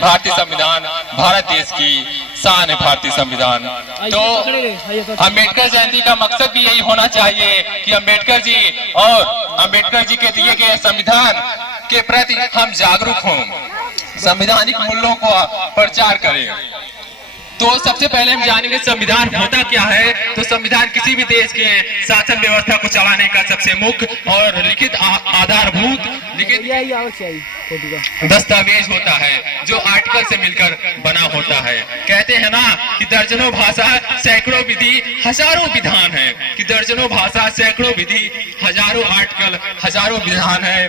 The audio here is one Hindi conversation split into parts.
भारतीय संविधान भारत देश की शान है, भारतीय संविधान। तो अंबेडकर जयंती का मकसद भी यही होना चाहिए कि अंबेडकर जी और अंबेडकर जी के दिए गए संविधान के प्रति हम जागरूक हों, संवैधानिक मूल्यों का प्रचार करें। तो सबसे पहले हम जानेंगे संविधान होता क्या है। तो संविधान किसी भी देश के शासन व्यवस्था को चलाने का सबसे मुख्य और लिखित आधारभूत लिखित दस्तावेज होता है, जो आर्टिकल से मिलकर बना होता है। कहते हैं ना कि दर्जनों भाषा सैकड़ों विधि हजारों विधान है, कि दर्जनों भाषा सैकड़ों विधि हजारों आर्टिकल हजारों विधान है,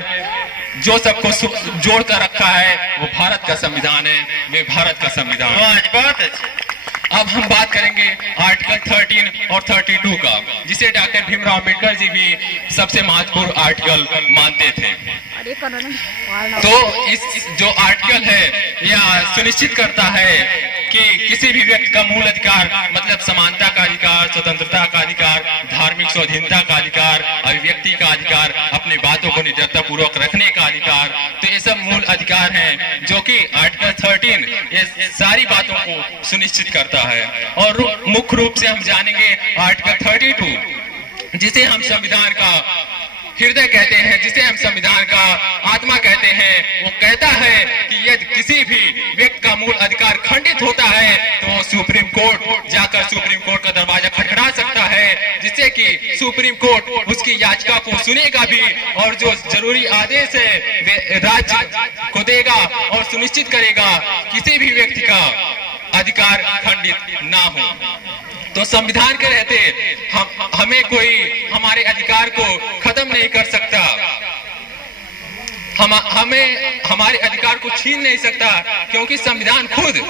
जो सबको जोड़ कर रखा है वो भारत का संविधान है, वे भारत का संविधान। बहुत अच्छा। अब हम बात करेंगे आर्टिकल 13 और 32 का, जिसे डॉक्टर भीमराव अंबेडकर जी भी सबसे महत्वपूर्ण आर्टिकल मानते थे। तो इस जो आर्टिकल है यह सुनिश्चित करता है कि किसी भी व्यक्ति का मूल अधिकार मतलब समानता का अधिकार, स्वतंत्रता का अधिकार, धार्मिक स्वाधीनता का अधिकार, अभिव्यक्ति का अधिकार, अपनी बातों को निडरता पूर्वक रखने का अधिकार, तो ये सब मूल अधिकार हैं जो कि आर्टिकल 13 ये सारी बातों को सुनिश्चित करता है। और मुख्य रूप से हम जानेंगे आर्टिकल 32, जिसे हम संविधान का हृदय कहते हैं, जिसे हम संविधान का आत्मा कहते हैं। वो कहता है कि यदि किसी भी व्यक्ति का मूल अधिकार खंडित होता है तो सुप्रीम कोर्ट जाकर सुप्रीम कोर्ट का दरवाजा खटखटा सकता है, जिससे कि सुप्रीम कोर्ट उसकी याचिका को सुनेगा भी और जो जरूरी आदेश है राज्य को देगा और सुनिश्चित करेगा किसी भी व्यक्ति का अधिकार खंडित ना हो। तो संविधान के रहते हमें कोई हमारे अधिकार को खत्म नहीं कर सकता, हमें हमारे अधिकार को छीन नहीं सकता, क्योंकि संविधान खुद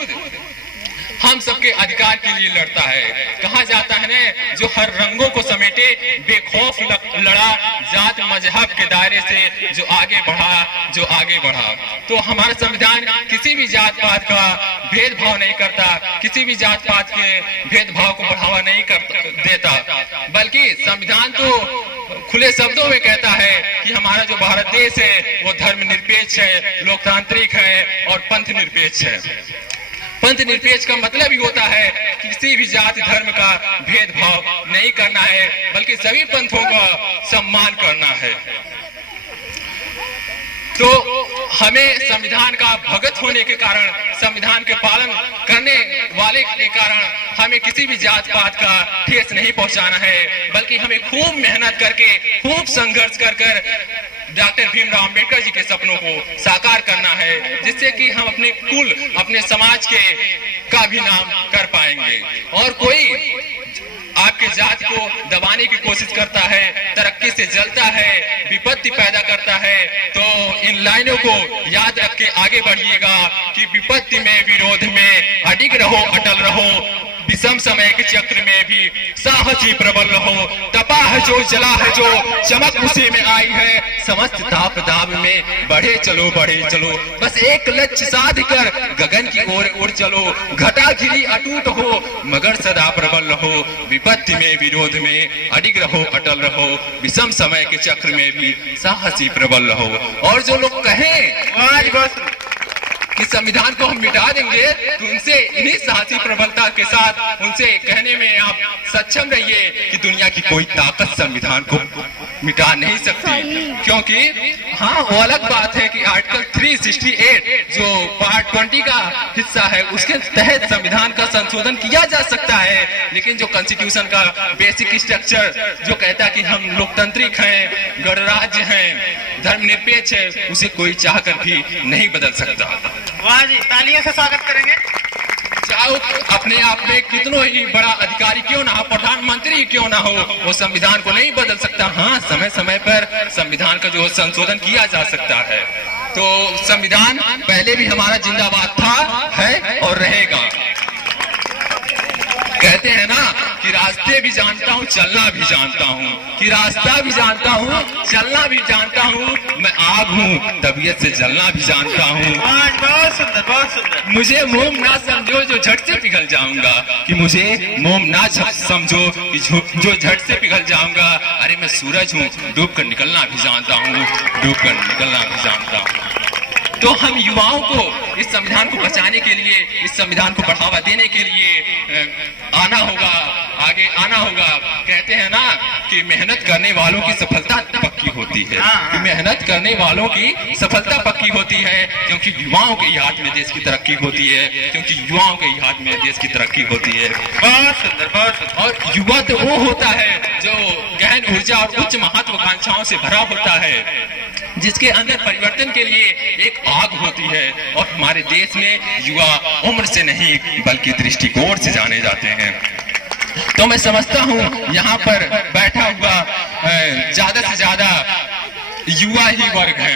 हम सबके अधिकार के लिए लड़ता है। कहा जाता है ना, जो हर रंगों को समेटे बेखौफ लड़ा, जात मजहब के दायरे से जो आगे बढ़ा। तो हमारा संविधान किसी भी जात पात का भेदभाव नहीं करता, किसी भी जात पात के भेदभाव को बढ़ावा नहीं देता, बल्कि संविधान तो खुले शब्दों में कहता है कि हमारा जो भारत देश है वो धर्मनिरपेक्ष है, लोकतांत्रिक है और पंथ निरपेक्ष है। पंथ निरपेक्ष का मतलब ही होता है कि किसी भी जाति धर्म का भेदभाव नहीं करना है, बल्कि सभी पंथों का सम्मान करना है। तो हमें संविधान का भगत होने के कारण, संविधान के पालन करने वाले के कारण हमें किसी भी जात पात का ठेस नहीं पहुंचाना है, बल्कि हमें खूब मेहनत करके, खूब संघर्ष कर डॉक्टर भीमराव अंबेडकर जी के सपनों को साकार करना है, जिससे कि हम अपने कुल, अपने समाज के का भी नाम कर पाएंगे। और कोई आपके जात को दबाने की कोशिश करता है, तरक्की से जलता है, विपत्ति पैदा करता है, तो इन लाइनों को याद रख के आगे बढ़िएगा कि विपत्ति में विरोध में अडिग रहो, अटल रहो, विषम समय के चक्र में भी साहसी प्रबल रहो, तपा है जो, जला है जो, चमक उसी में आई है, समस्त ताप दाब में बढ़े चलो, बस एक लक्ष्य साध कर गगन की ओर उड़ चलो, घटा घिरी अटूट हो मगर सदा प्रबल रहो, विपत्ति में विरोध में अडिग रहो, अटल रहो, विषम समय के चक्र में भी साहसी प्रबल रहो। और जो लोग कहें आज बस कि संविधान को हम मिटा देंगे, तो उनसे इन्हीं साहसी प्रबलता के साथ उनसे कहने में आप सक्षम रहिए कि दुनिया की कोई ताकत संविधान को मिटा नहीं सकती। क्योंकि हाँ, वो अलग बात है कि आर्टिकल 368 जो पार्ट 20 का हिस्सा है, उसके तहत संविधान का संशोधन किया जा सकता है, लेकिन जो कॉन्स्टिट्यूशन का बेसिक स्ट्रक्चर जो कहता है कि हम लोकतांत्रिक हैं, गणराज्य हैं, धर्मनिरपेक्ष है, उसे कोई चाहकर भी नहीं बदल सकता। वाह जी, तालियों से स्वागत करेंगे। चाहे अपने आप में कितनों ही बड़ा अधिकारी क्यों ना हो, प्रधानमंत्री क्यों ना हो, वो संविधान को नहीं बदल सकता। हाँ, समय समय पर संविधान का जो संशोधन किया जा सकता है। तो संविधान पहले भी हमारा जिंदाबाद था, है और रहेगा। कहते हैं ना कि रास्ते भी जानता हूँ, चलना भी जानता हूँ, कि रास्ता भी जानता हूँ, चलना भी जानता हूँ, मैं आग हूँ, तबीयत से जलना भी जानता हूँ। बहुत सुंदर, बहुत सुंदर। मुझे मोम ना समझो जो झट से पिघल जाऊंगा, कि मुझे मोम ना समझो कि जो झट से पिघल जाऊंगा। अरे मैं सूरज हूँ, डूब कर निकलना भी जानता हूँ, डूब कर निकलना भी जानता हूँ। तो हम युवाओं को इस संविधान को बचाने के लिए, इस संविधान को बढ़ावा देने के लिए आना होगा, आगे आना होगा। कहते हैं ना कि मेहनत करने वालों की सफलता पक्की होती है, कि मेहनत करने वालों की सफलता पक्की होती है, क्योंकि युवाओं के हाथ में देश की तरक्की होती है, क्योंकि युवाओं के हाथ में देश की तरक्की होती है। बहुत सुंदर, बहुत सुंदर। और युवा तो वो होता है जो गहन ऊर्जा और उच्च महत्वाकांक्षाओं से भरा होता है, जिसके अंदर परिवर्तन के लिए एक आग होती है। और हमारे देश में युवा उम्र से नहीं बल्कि दृष्टिकोण से जाने जाते हैं। तो मैं समझता हूँ यहाँ पर बैठा हुआ ज्यादा से ज्यादा युवा ही वर्ग है,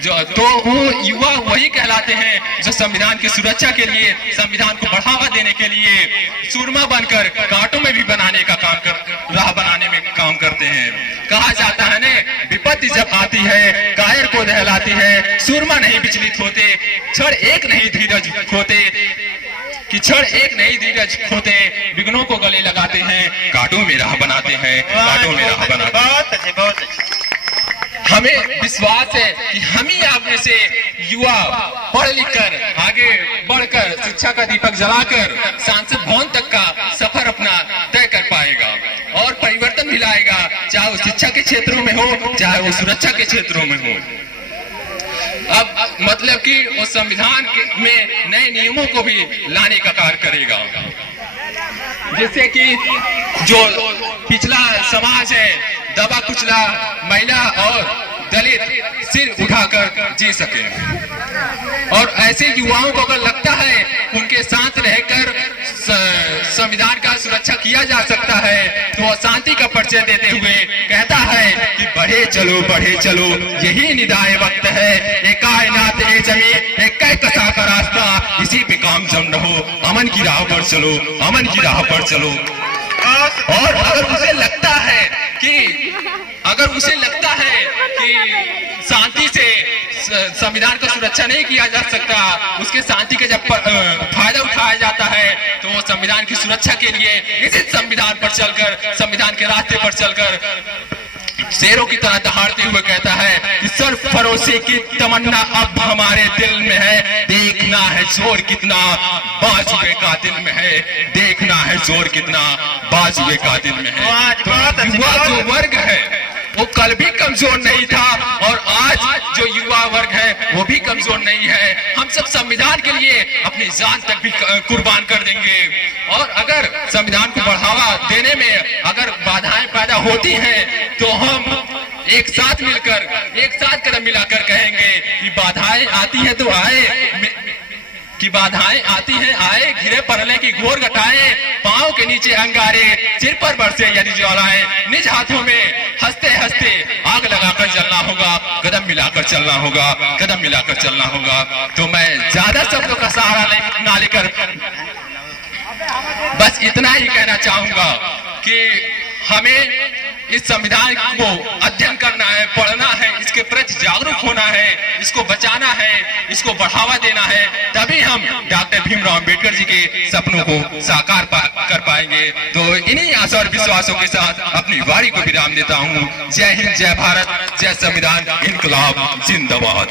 जो तो वो युवा वही कहलाते हैं जो संविधान की सुरक्षा के लिए, संविधान को बढ़ावा देने के लिए सूरमा बनकर कांटों में भी बनाने का काम राह बनाने में काम करते हैं। कहा जाता है ने, विपत्ति जब आती है कायर को दहलाती है, सूरमा नहीं विचलित होते, क्षण एक नहीं धीरज खोते, कि क्षण एक नहीं धीरज खोते, विघ्नों को गले लगाते हैं, कांटों में राह बनाते हैं, कांटों में राह बनाते हैं। बहुत अच्छे, बहुत अच्छे। हमें विश्वास है कि हम ही आप में से युवा पढ़ लिख कर आगे बढ़कर शिक्षा का दीपक जलाकर सांसद भवन तक का सफर अपना तय कर पाएगा और परिवर्तन भी लाएगा, चाहे वो शिक्षा के क्षेत्रों में हो, चाहे वो सुरक्षा के क्षेत्रों में हो। अब मतलब कि वो संविधान में नए नियमों को भी लाने का कार्य करेगा, जिससे कि जो पिछला समाज है, दबा कुचला महिला और दलित सिर उठाकर जी सके। और ऐसे युवाओं को अगर लगता है उनके साथ रहकर संविधान का सुरक्षा किया जा सकता है, तो वो शांति का परिचय देते हुए कहता है कि बढ़े चलो यही निदाए वक्त है, एक कायनात ए जमीन एक कसा का रास्ता, इसी पे काम जम रहो, अमन की राह पर चलो, अमन की राह पर चलो। और अगर उसे लगता है कि शांति से संविधान का सुरक्षा नहीं किया जा सकता, उसके शांति का जब फायदा उठाया जाता है, तो वो संविधान की सुरक्षा के लिए इसी संविधान पर चलकर, संविधान के रास्ते पर चलकर शेरों की तरह दहाड़ते हुए कहता है कि सरफरोशी की तमन्ना अब हमारे दिल में है, देखना है जोर कितना बाजुए का दिल में है, देखना है जोर कितना बाजुए का दिल में है। तो युवा जो वर्ग है वो कल भी कमजोर नहीं था और आज जो युवा वर्ग है वो भी कमजोर नहीं है। हम सब संविधान के लिए अपनी जान तक भी कुर्बान कर देंगे। और अगर संविधान को बढ़ावा देने में अगर बाधाएं पैदा होती हैं, तो हम एक साथ मिलकर, एक साथ कदम मिलाकर कहेंगे कि बाधाएं आती हैं तो आए, कि बाधाएं आती हैं आए, घिरे परले की घोर घटाए, पांव के नीचे अंगारे, सिर पर बरसे यदि ज्वालाएं, निज हाथों में हंसते हंसते आग लगाकर चलना होगा, कदम मिलाकर चलना होगा, कदम मिलाकर चलना होगा। तो मैं ज्यादा शब्दों का सहारा ना लेकर बस इतना ही कहना चाहूंगा कि हमें इस संविधान को अध्ययन करना है, पढ़ना है, इसके प्रति जागरूक होना है, इसको बचाना है, इसको बढ़ावा देना है, तभी हम डॉक्टर भीमराव अम्बेडकर जी के सपनों को साकार कर पाएंगे। तो इन्हीं आशा और विश्वासों के साथ अपनी वारी को विराम देता हूँ। जय हिंद, जय भारत, जय संविधान, इनकलाब जिंदाबाद।